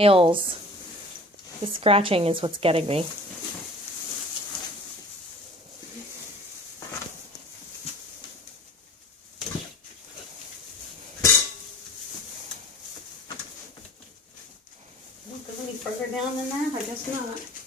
nails. The scratching is what's getting me. Don't go any further down than that? I guess not.